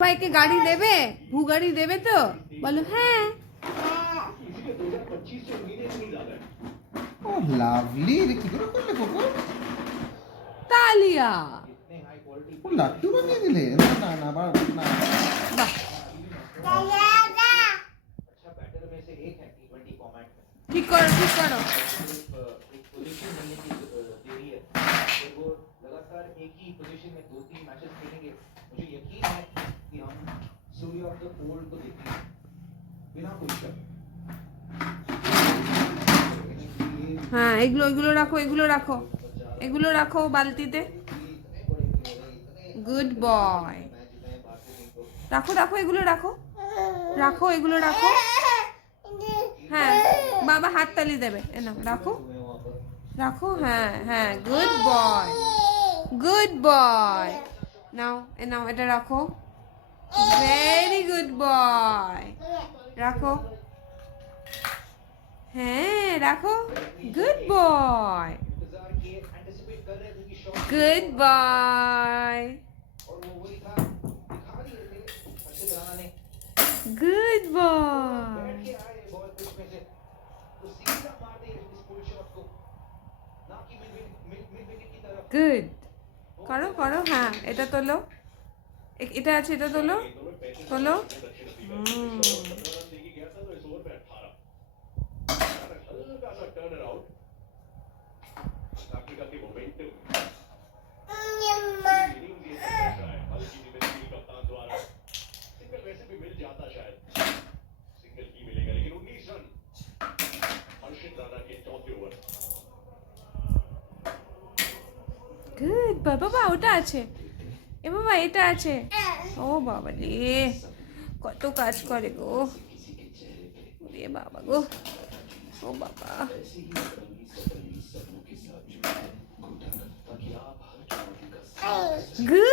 ভাইকে গাড়ি দেবে? ভু গাড়ি দেবে তো? বলো হ্যাঁ। ও লাভলি, রে কি করে করলে কোকো? তালিয়া। ও লাড্ডু বানিয়ে দিলে? না না না না। বাহ, ঠিক করো ঠিক করো। হ্যাঁ, এগুলো এগুলো রাখো, এগুলো রাখো, এগুলো রাখো বালতিতে। Good boy. রাখো রাখো, এগুলো রাখো, রাখো এগুলো রাখো। হ্যাঁ, বাবা হাততালি দেবে। এনো রাখো, রাখো। হ্যাঁ হ্যাঁ, গুড বয়, গুড বয়। নাও নাও, এটা রাখো। Very good boy. রাখো। হ্যাঁ রাখো, good boy, good boy, good boy. Good. করো করো। হ্যাঁ, এটা তোলো, এটা আছে, এটা তোলো, তোলো। Good boy. বাবা ওটা আছে, এ বাবা এটা আছে। ও বাবা রে, কত কাজ করে গো, রে বাবা গো, ও বাবা। গুড।